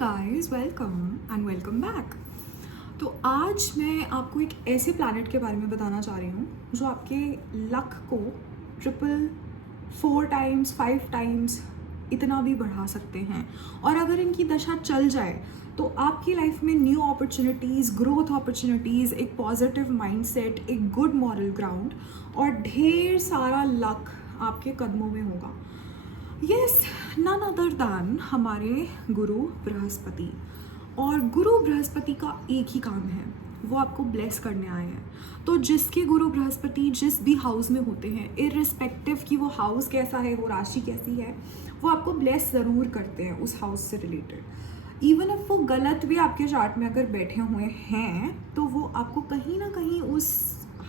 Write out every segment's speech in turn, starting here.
Guys, welcome back. तो आज मैं आपको एक ऐसे प्लैनेट के बारे में बताना चाह रही हूँ जो आपके लक को 4 टाइम्स 5 टाइम्स इतना भी बढ़ा सकते हैं। और अगर इनकी दशा चल जाए तो आपकी लाइफ में न्यू अपॉर्चुनिटीज़, ग्रोथ अपॉर्चुनिटीज़, एक पॉजिटिव माइंडसेट, एक गुड मॉरल ग्राउंड और ढेर सारा लक आपके कदमों में होगा। यस, नन अदर दैन हमारे गुरु बृहस्पति। और गुरु बृहस्पति का एक ही काम है, वो आपको ब्लेस करने आए हैं। तो जिसके गुरु बृहस्पति जिस भी हाउस में होते हैं, इररिस्पेक्टिव कि वो हाउस कैसा है, वो राशि कैसी है, वो आपको ब्लेस ज़रूर करते हैं उस हाउस से रिलेटेड। इवन इफ वो गलत भी आपके चार्ट में अगर बैठे हुए हैं तो वो आपको कहीं ना कहीं उस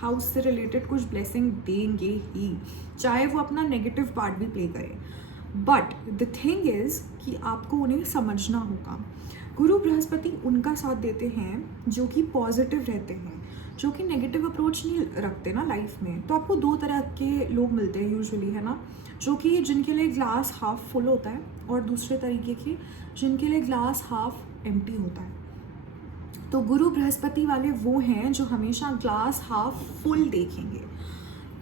हाउस से रिलेटेड कुछ ब्लेसिंग देंगे ही, चाहे वो अपना नेगेटिव पार्ट भी प्ले करे। बट द थिंग इज़ कि आपको उन्हें समझना होगा। गुरु बृहस्पति उनका साथ देते हैं जो कि पॉजिटिव रहते हैं, जो कि नेगेटिव अप्रोच नहीं रखते ना लाइफ में। तो आपको दो तरह के लोग मिलते हैं यूजुअली, है ना, जो कि जिनके लिए ग्लास हाफ फुल होता है और दूसरे तरीके के जिनके लिए ग्लास हाफ एम्प्टी होता है। तो गुरु बृहस्पति वाले वो हैं जो हमेशा ग्लास हाफ फुल देखेंगे।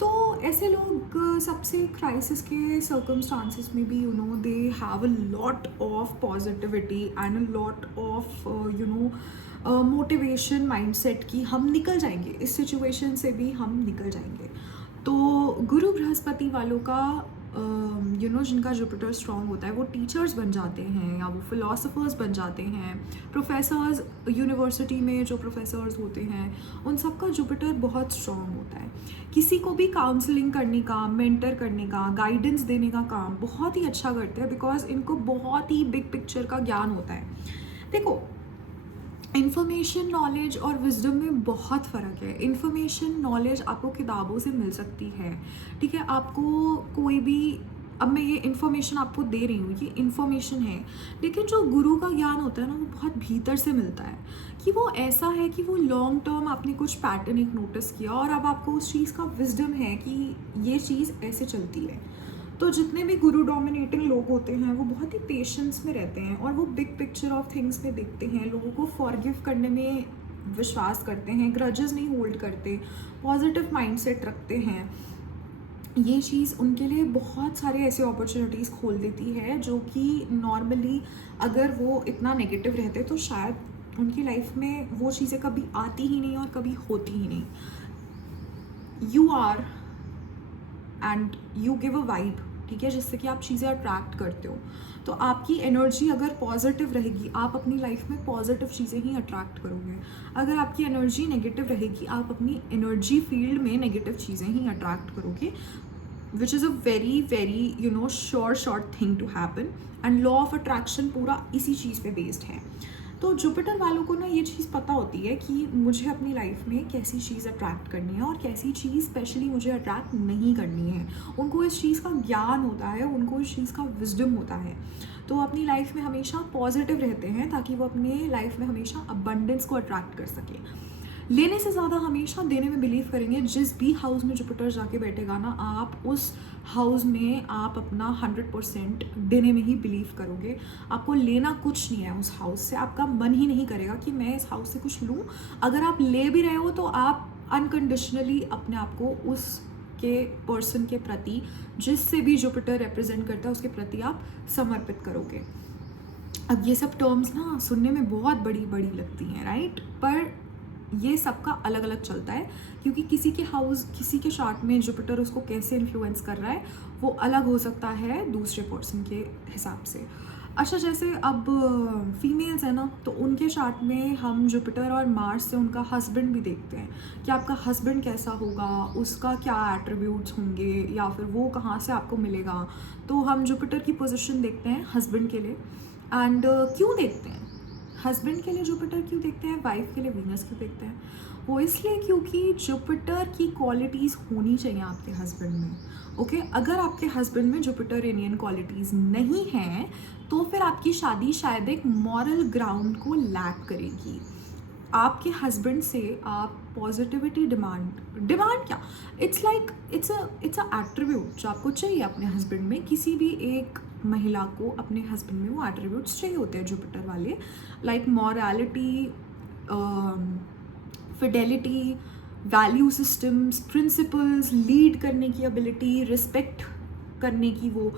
तो ऐसे लोग सबसे क्राइसिस के सर्कमस्टांसिस में भी they have a lot of positivity and a lot of motivation mindset कि हम निकल जाएंगे इस सिचुएशन से, भी हम निकल जाएंगे। तो गुरु बृहस्पति वालों का जिनका जुपिटर स्ट्रॉन्ग होता है वो टीचर्स बन जाते हैं या वो फिलोसफर्स बन जाते हैं, प्रोफेसर्स, यूनिवर्सिटी में जो प्रोफेसर्स होते हैं उन सबका जुपिटर बहुत स्ट्रॉन्ग होता है। किसी को भी काउंसलिंग करने का, मेंटर करने का, गाइडेंस देने का काम बहुत ही अच्छा करते हैं, बिकॉज इनको बहुत ही बिग पिक्चर का ज्ञान होता है। देखो, इन्फॉर्मेशन, नॉलेज और विजडम में बहुत फ़र्क है। इन्फॉर्मेशन, नॉलेज आपको किताबों से मिल सकती है, ठीक है, आपको कोई भी, अब मैं ये इन्फॉर्मेशन आपको दे रही हूँ, ये इन्फॉर्मेशन है, लेकिन जो गुरु का ज्ञान होता है ना, वो बहुत भीतर से मिलता है। कि वो ऐसा है कि वो लॉन्ग टर्म आपने कुछ पैटर्न एक नोटिस किया और अब आपको उस चीज़ का विजडम है कि ये चीज़ ऐसे चलती है। तो जितने भी गुरु डोमिनेटिंग लोग होते हैं वो बहुत ही पेशेंस में रहते हैं और वो बिग पिक्चर ऑफ थिंग्स में देखते हैं, लोगों को फॉरगिव करने में विश्वास करते हैं, ग्रजेस नहीं होल्ड करते, पॉजिटिव माइंडसेट रखते हैं। ये चीज़ उनके लिए बहुत सारे ऐसे अपॉर्चुनिटीज़ खोल देती है जो कि नॉर्मली अगर वो इतना नेगेटिव रहते तो शायद उनकी लाइफ में वो चीज़ें कभी आती ही नहीं और कभी होती ही नहीं। You are and you give a vibe, ठीक है, जिससे कि आप चीज़ें अट्रैक्ट करते हो। तो आपकी एनर्जी अगर पॉजिटिव रहेगी, आप अपनी लाइफ में पॉजिटिव चीज़ें ही अट्रैक्ट करोगे। अगर आपकी एनर्जी नेगेटिव रहेगी, आप अपनी एनर्जी फील्ड में नेगेटिव चीज़ें ही अट्रैक्ट करोगे, which is a very short thing to happen. And law of attraction पूरा इसी चीज़ पे बेस्ड है। तो जुपिटर वालों को ना ये चीज़ पता होती है कि मुझे अपनी लाइफ में कैसी चीज़ अट्रैक्ट करनी है और कैसी चीज़ स्पेशली मुझे अट्रैक्ट नहीं करनी है। उनको इस चीज़ का ज्ञान होता है, उनको इस चीज़ का विजडम होता है। तो अपनी लाइफ में हमेशा पॉजिटिव रहते हैं ताकि वो अपने लाइफ में हमेशा अबंडेंस को अट्रैक्ट कर सके। लेने से ज़्यादा हमेशा देने में बिलीव करेंगे। जिस भी हाउस में जुपिटर जाके बैठेगा ना, आप उस हाउस में आप अपना 100% देने में ही बिलीव करोगे। आपको लेना कुछ नहीं है उस हाउस से, आपका मन ही नहीं करेगा कि मैं इस हाउस से कुछ लूँ। अगर आप ले भी रहे हो तो आप अनकंडीशनली अपने आप को उस के पर्सन के प्रति, जिससे भी जुपिटर रिप्रेजेंट करता है, उसके प्रति आप समर्पित करोगे। अब ये सब टर्म्स ना सुनने में बहुत बड़ी बड़ी लगती हैं, राइट, पर ये सबका अलग अलग चलता है क्योंकि किसी के हाउस, किसी के चार्ट में जुपिटर उसको कैसे इन्फ्लुएंस कर रहा है वो अलग हो सकता है दूसरे पर्सन के हिसाब से। अच्छा, जैसे अब फीमेल्स है ना, तो उनके चार्ट में हम जुपिटर और मार्स से उनका हस्बैंड भी देखते हैं कि आपका हस्बैंड कैसा होगा, उसका क्या एट्रीब्यूट्स होंगे या फिर वो कहाँ से आपको मिलेगा। तो हम जुपिटर की पोजीशन देखते हैं हस्बैंड के लिए। एंड क्यों देखते हैं हस्बैंड के लिए जुपिटर, क्यों देखते हैं वाइफ के लिए वीनस क्यों देखते हैं? वो इसलिए क्योंकि जुपिटर की क्वालिटीज़ होनी चाहिए आपके हस्बैंड में। ओके, अगर आपके हस्बैंड में जुपिटरेनियन क्वालिटीज़ नहीं हैं तो फिर आपकी शादी शायद एक मॉरल ग्राउंड को लैक करेगी। आपके हस्बैंड से आप पॉजिटिविटी डिमांड क्या, it's like it's a attribute जो आपको चाहिए अपने हस्बैंड में। किसी भी एक महिला को अपने हस्बैंड में वो एट्रीब्यूट्स चाहिए होते हैं जुपिटर वाले, like morality, fidelity, value systems, principles, lead करने की एबिलिटी, रिस्पेक्ट करने की वो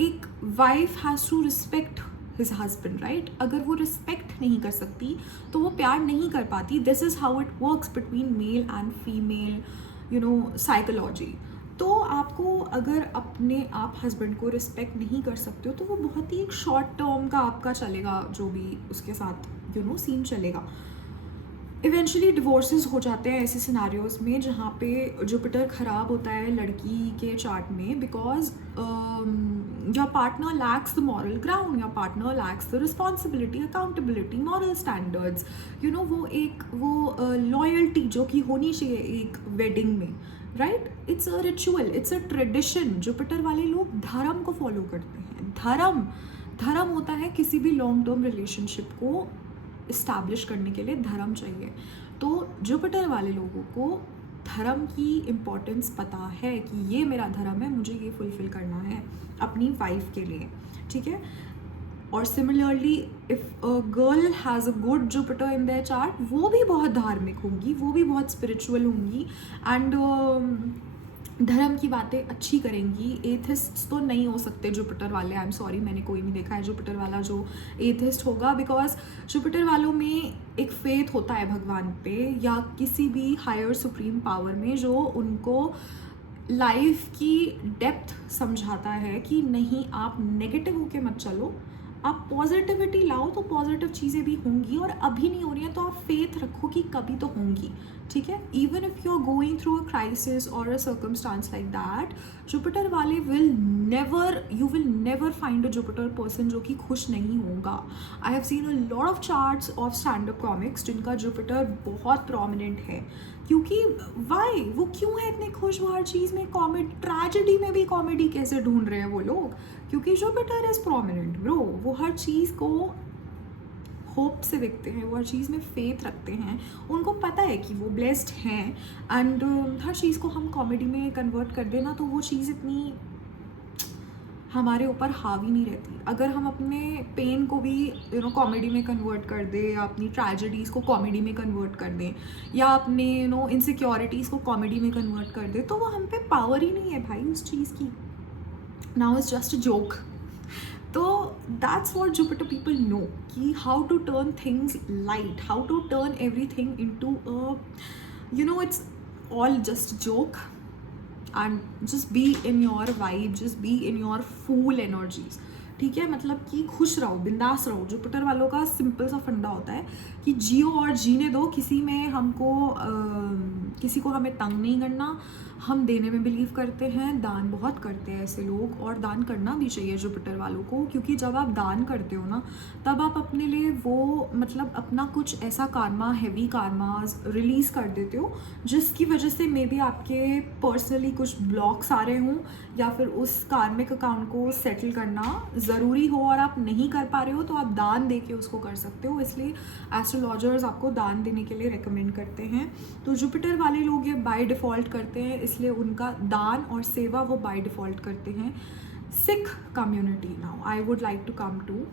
एक wife has to respect his husband, right. अगर वो रिस्पेक्ट नहीं कर सकती तो वो प्यार नहीं कर पाती। This is how it works between male and female psychology. तो आपको अगर अपने आप हस्बैंड को रिस्पेक्ट नहीं कर सकते हो तो वो बहुत ही एक शॉर्ट टर्म का आपका चलेगा, जो भी उसके साथ सीन चलेगा। इवेंचुअली डिवोर्सेस हो जाते हैं ऐसे सिनारियोज में जहाँ पे जुपिटर ख़राब होता है लड़की के चार्ट में, because your partner lakhs the moral ground, your partner lakhs the responsibility, accountability, moral standards, वो लॉयल्टी जो कि होनी चाहिए एक वेडिंग में, right. It's a ritual, it's a tradition. Jupiter वाले लोग धर्म को फॉलो करते हैं। धर्म होता है किसी भी लॉन्ग टर्म रिलेशनशिप को इस्टेब्लिश करने के लिए धर्म चाहिए। तो जुपिटर वाले लोगों को धर्म की इम्पोर्टेंस पता है कि ये मेरा धर्म है, मुझे ये फुलफिल करना है अपनी वाइफ के लिए, ठीक है। और similarly if a girl has a good Jupiter in their chart, वो भी बहुत धार्मिक होंगी, वो भी बहुत स्पिरिचुअल होंगी एंड धर्म की बातें अच्छी करेंगी। एथिस्ट्स तो नहीं हो सकते जुपिटर वाले, आई एम सॉरी, मैंने कोई नहीं देखा है जुपिटर वाला जो एथिस्ट होगा, बिकॉज जुपिटर वालों में एक फेथ होता है भगवान पे या किसी भी हायर सुप्रीम पावर में, जो उनको लाइफ की डेप्थ समझाता है कि नहीं आप नेगेटिव होके मत चलो, आप पॉजिटिविटी लाओ तो पॉजिटिव चीज़ें भी होंगी, और अभी नहीं हो रही हैं तो आप फेथ रखो कि कभी तो होंगी, ठीक है। Even if you are going through a crisis और a circumstance like that, Jupiter वाले you will never find a Jupiter person जो कि खुश नहीं होगा। I have seen a lot of charts of stand up comics जिनका Jupiter बहुत prominent है, क्योंकि वाई, वो क्यों है इतने खुश वो हर चीज़ में, कॉमेडी, ट्रेजेडी में भी कॉमेडी कैसे ढूंढ रहे हैं वो लोग, क्योंकि जुपिटर इज प्रोमिनेंट ब्रो। वो हर चीज़ को होप से देखते हैं, वो हर चीज़ में फेथ रखते हैं, उनको पता है कि वो ब्लेस्ड हैं एंड हर चीज़ को हम कॉमेडी में कन्वर्ट कर देना तो वो चीज़ इतनी हमारे ऊपर हावी नहीं रहती। अगर हम अपने पेन को भी कॉमेडी में कन्वर्ट कर दें, या अपनी ट्रेजेडीज़ को कॉमेडी में कन्वर्ट कर दें, या अपने इनसिक्योरिटीज़ को कॉमेडी में कन्वर्ट कर दें, तो वो हम पे पावर ही नहीं है भाई उस चीज़ की। Now it's just a joke. तो that's what Jupiter people know कि how to turn things light, how to turn everything into it's all just joke and just be in your vibe, just be in your full energies, ठीक है। मतलब कि खुश रहो, बिंदास रहो। Jupiter वालों का सिंपल सा फंडा होता है कि जियो और जीने दो, किसी में किसी को हमें तंग नहीं करना। हम देने में बिलीव करते हैं, दान बहुत करते हैं ऐसे लोग, और दान करना भी चाहिए जुपिटर वालों को, क्योंकि जब आप दान करते हो ना तब आप अपने लिए वो अपना कुछ ऐसा कारमा, हैवी कारमा रिलीज़ कर देते हो जिसकी वजह से मे बी आपके पर्सनली कुछ ब्लॉक्स आ रहे हों, या फिर उस कार्मिक अकाउंट को सेटल करना ज़रूरी हो और आप नहीं कर पा रहे हो, तो आप दान दे के उसको कर सकते हो। इसलिए एस्ट्रोलॉजर्स आपको दान देने के लिए रेकमेंड करते हैं। तो जुपिटर वाले लोग ये बाय डिफ़ॉल्ट करते हैं, इसलिए उनका दान और सेवा वो बाय डिफ़ॉल्ट करते हैं। Sikh community, now I would like to come to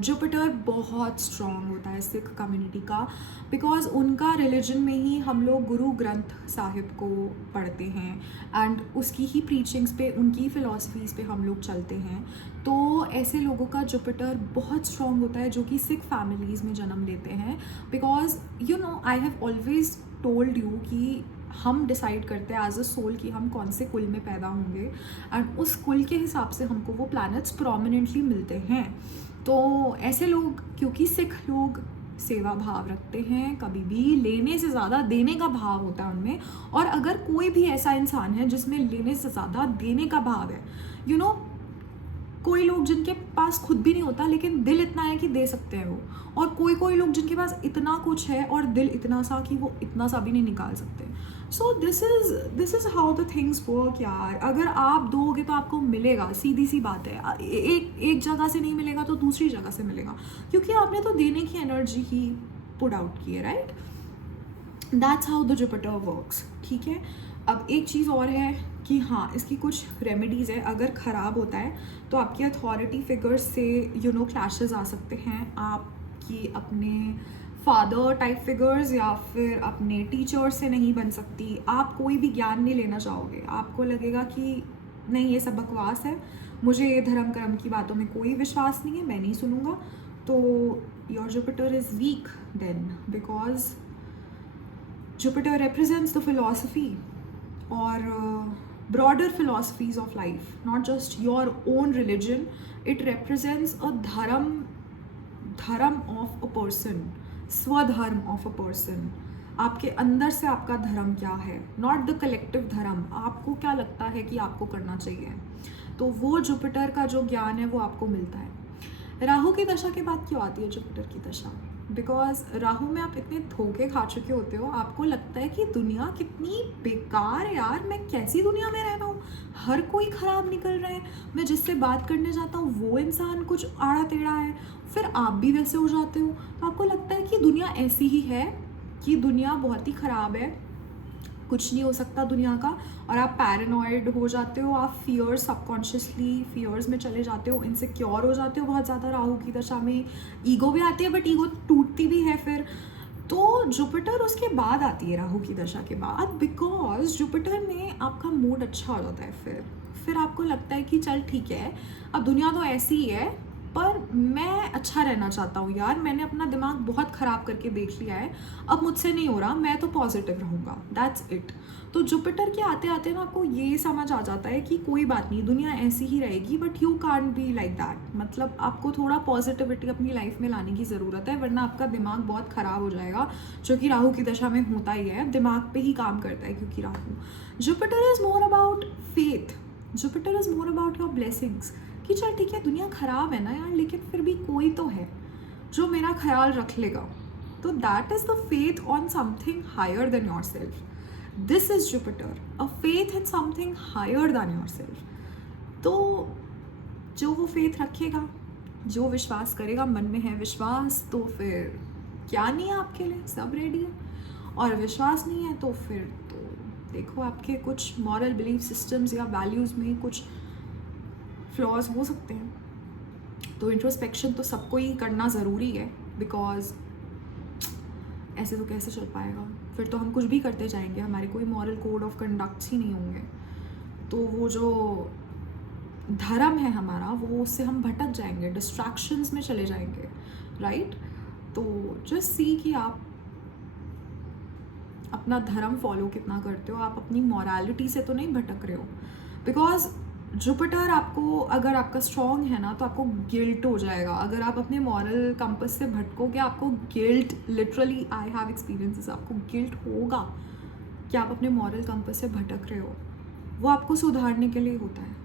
Jupiter बहुत स्ट्रॉन्ग होता है सिख कम्युनिटी का, बिकॉज उनका रिलीजन में ही हम लोग गुरु ग्रंथ साहिब को पढ़ते हैं एंड उसकी ही प्रीचिंग्स पे, उनकी फ़िलासफ़ीज़ पे हम लोग चलते हैं। तो ऐसे लोगों का जुपिटर बहुत स्ट्रॉन्ग होता है जो कि सिख फैमिलीज़ में जन्म लेते हैं, because I have always told you कि हम डिसाइड करते हैं एज अ सोल कि हम कौन से कुल में पैदा होंगे, एंड उस कुल के हिसाब से हमको वो प्लैनेट्स प्रोमिनेंटली मिलते हैं। तो ऐसे लोग, क्योंकि सिख लोग सेवा भाव रखते हैं, कभी भी लेने से ज़्यादा देने का भाव होता है उनमें, और अगर कोई भी ऐसा इंसान है जिसमें लेने से ज़्यादा देने का भाव है, कोई लोग जिनके पास खुद भी नहीं होता लेकिन दिल इतना है कि दे सकते हैं वो, और कोई लोग जिनके पास इतना कुछ है और दिल इतना सा कि वो इतना सा भी नहीं निकाल सकते। So this is how the things work यार। अगर आप दोगे तो आपको मिलेगा, सीधी सी बात है। एक जगह से नहीं मिलेगा तो दूसरी जगह से मिलेगा, क्योंकि आपने तो देने की एनर्जी ही पुट आउट की है, right? That's how the Jupiter works, ठीक है। अब एक चीज़ और है कि हाँ, इसकी कुछ रेमेडीज़ है। अगर ख़राब होता है तो आपकी अथॉरिटी फिगर्स से क्लैशेस आ सकते हैं। आपकी अपने फादर टाइप फिगर्स या फिर अपने टीचर से नहीं बन सकती। आप कोई भी ज्ञान नहीं लेना चाहोगे, आपको लगेगा कि नहीं, ये सब बकवास है, मुझे ये धर्म कर्म की बातों में कोई विश्वास नहीं है, मैं नहीं सुनूंगा। तो your Jupiter is weak then, because Jupiter represents the philosophy or broader philosophies of life, not just your own religion. It represents a dharm of a person, swadharm of a person. आपके अंदर से आपका धर्म क्या है, not the collective धर्म। आपको क्या लगता है कि आपको करना चाहिए, तो वो जुपिटर का जो ज्ञान है वो आपको मिलता है। राहु की दशा के बाद क्यों आती है जुपिटर की दशा? बिकॉज राहु में आप इतने धोखे खा चुके होते हो, आपको लगता है कि दुनिया कितनी बेकार है यार, मैं कैसी दुनिया में रह रहा हूँ, हर कोई ख़राब निकल रहा है, मैं जिससे बात करने जाता हूँ वो इंसान कुछ आड़ा टेढ़ा है, फिर आप भी वैसे हो जाते हो। तो आपको लगता है कि दुनिया ऐसी ही है, कि दुनिया बहुत ही ख़राब है, कुछ नहीं हो सकता दुनिया का, और आप पैरानॉइड हो जाते हो, आप फियर्स, सबकॉन्शियसली फियर्स में चले जाते हो, इनसिक्योर हो जाते हो बहुत ज़्यादा राहु की दशा में। ईगो भी आती है, बट ईगो टूटती भी है फिर। तो जुपिटर उसके बाद आती है, राहु की दशा के बाद, बिकॉज जुपिटर में आपका मूड अच्छा हो जाता है। फिर आपको लगता है कि चल ठीक है, अब दुनिया तो ऐसी ही है, पर मैं अच्छा रहना चाहता हूँ यार, मैंने अपना दिमाग बहुत ख़राब करके देख लिया है, अब मुझसे नहीं हो रहा, मैं तो पॉजिटिव रहूँगा, दैट्स इट। तो जुपिटर के आते आते ना आपको ये समझ आ जाता है कि कोई बात नहीं, दुनिया ऐसी ही रहेगी, but you can't be like that. मतलब आपको थोड़ा पॉजिटिविटी अपनी लाइफ में लाने की ज़रूरत है, वरना आपका दिमाग बहुत ख़राब हो जाएगा, जो कि राहु की दशा में होता ही है, दिमाग पे ही काम करता है, क्योंकि Rahu, Jupiter is more about faith, Jupiter is more about your blessings, कि चल ठीक है दुनिया ख़राब है ना यार, लेकिन फिर भी कोई तो है जो मेरा ख्याल रख लेगा। तो that is the faith on something higher than your self. This is Jupiter, a faith in something higher than your self. तो जो वो फेथ रखेगा, जो विश्वास करेगा, मन में है विश्वास, तो फिर क्या नहीं है आपके लिए, सब रेडी है। और विश्वास नहीं है तो फिर तो देखो, आपके कुछ मॉरल बिलीफ सिस्टम्स या वैल्यूज़ में कुछ फ्लॉज हो सकते हैं। तो इंट्रोस्पेक्शन तो सबको ही करना ज़रूरी है, बिकॉज ऐसे तो कैसे चल पाएगा, फिर तो हम कुछ भी करते जाएंगे, हमारे कोई मॉरल कोड ऑफ कंडक्ट्स ही नहीं होंगे। तो वो जो धर्म है हमारा, वो उससे हम भटक जाएंगे, डिस्ट्रैक्शंस में चले जाएंगे, राइट? तो जस्ट सी कि आप अपना धर्म फॉलो कितना करते हो, आप अपनी मॉरलिटी से तो नहीं भटक रहे हो। बिकॉज जुपिटर आपको, अगर आपका स्ट्रॉन्ग है ना, तो आपको गिल्ट हो जाएगा अगर आप अपने मॉरल कंपस से भटकोगे। आपको guilt, literally I have experiences, आपको गिल्ट होगा कि आप अपने मॉरल कंपस से भटक रहे हो। वो आपको सुधारने के लिए होता है,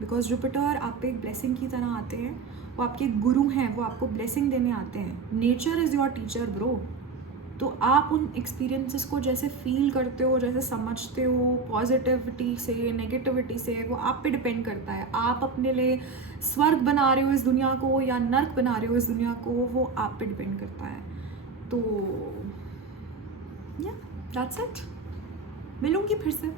बिकॉज जुपिटर आप पे एक ब्लेसिंग की तरह आते हैं, वो आपके गुरु हैं, वो आपको ब्लेसिंग देने आते हैं। Nature is your teacher bro. तो आप उन एक्सपीरियंसेस को जैसे फील करते हो, जैसे समझते हो, पॉजिटिविटी से, नेगेटिविटी से, वो आप पे डिपेंड करता है। आप अपने लिए स्वर्ग बना रहे हो इस दुनिया को या नर्क बना रहे हो इस दुनिया को, वो आप पे डिपेंड करता है। तो या दैट्स इट, मिलूंगी फिर से।